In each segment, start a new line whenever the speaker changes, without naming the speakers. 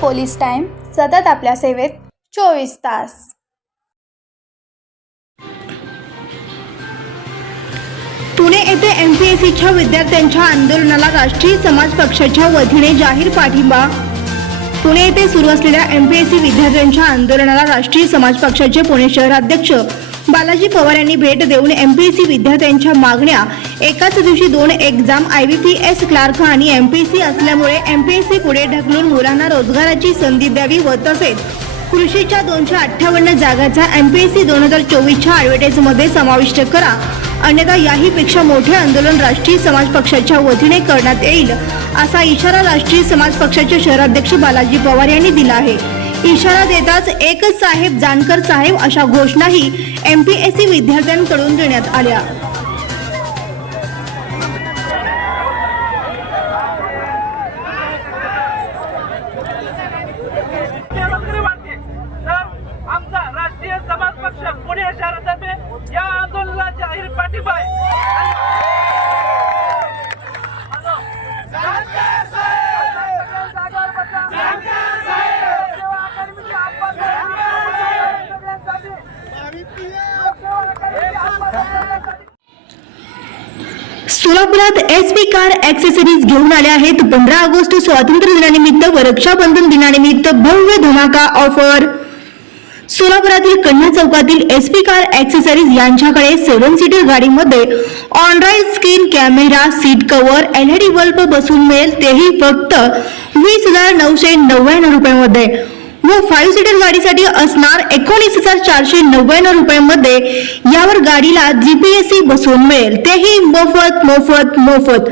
Police time सतत आपल्या सेवेत चोवीस तास.
पुणे येथे एम पी एस सीच्या विद्यार्थ्यांच्या आंदोलनाला राष्ट्रीय समाज पक्षाच्या वतीने जाहीर पाठिंबा. पुणे येथे सुरू असलेल्या एम पी एस सी विद्यार्थ्यांच्या आंदोलनाला राष्ट्रीय समाज पक्षाचे पुणे शहराध्यक्ष बालाजी पवार यांनी भेट देऊन एम पी एस सी विद्यार्थ्यांच्या मागण्या एकाच दिवशी दोन exam I B P S clerk आणि एम पी सी असल्यामुळे एम पी एस सी पुढे ढकलून मुलांना रोजगाराची संधी द्यावी व तसेच कृषीच्या दोनशे अठ्ठावन्न जागाचा एम पी एस सी दोन हजार चोवीसच्या ॲडव्हर्टाईजमध्ये समाविष्ट करा. अन्यथा याहीपेक्षा मोठे आंदोलन राष्ट्रीय समाज पक्षाच्या वतीने करण्यात येईल असा इशारा राष्ट्रीय समाज पक्षाचे शहराध्यक्ष बालाजी पवार यांनी दिला आहे. इशारा देताच एकच साहेब जानकर साहेब अशा घोषणाही एम पी एस सी विद्यार्थ्यांकडून देण्यात आल्या.
आमचा राष्ट्रीय समाज पक्ष पुणे शहरातर्फे या आंदोलनाच्या जाहीर पाठिंबा
सोलापुरात एस पी कार ऍक्सेसरीज घेऊन आल्या आहेत. पंधरा ऑगस्ट स्वातंत्र्य दिनानिमित्त व रक्षाबंधन दिनानिमित्त भव्य धमाका ऑफर सोलापुरातील कन्या चौकातील एस पी कार ऍक्सेसरीज यांच्याकडे सेव्हन सीटर गाडीमध्ये android screen camera seat cover LED bulb बसून मिळेल. तेही फक्त वीस हजार नऊशे नव्याण्णव रुपयामध्ये. व फाईव्ह सीटर गाडीसाठी असणार एकोणीस हजार चारशे नव्याण्णव रुपयामध्ये यावर गाडीला जीपीएससी बसवून मिळेल. तेही मोफत मोफत मोफत.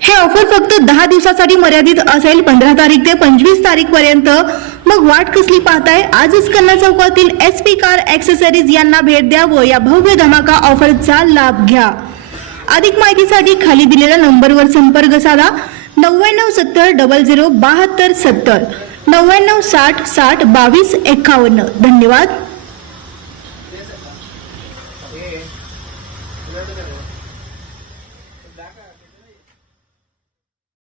हे ऑफर फक्त दहा दिवसासाठी मर्यादित असेल. पंधरा तारीख ते पंचवीस तारीख पर्यंत. मग वाट कसली पाहताय? आजच कन्ना चौकातील एस पी कार ऍक्सेसरीज यांना भेट द्या व या भव्य धमाका ऑफरचा लाभ घ्या. अधिक माहितीसाठी खाली दिलेल्या नंबरवर संपर्क साधा. नव्याण्णव सत्तर डबल झिरो बहात्तर सत्तर. नव्याण्णव साठ साठ बावीस एकावन्न. धन्यवाद.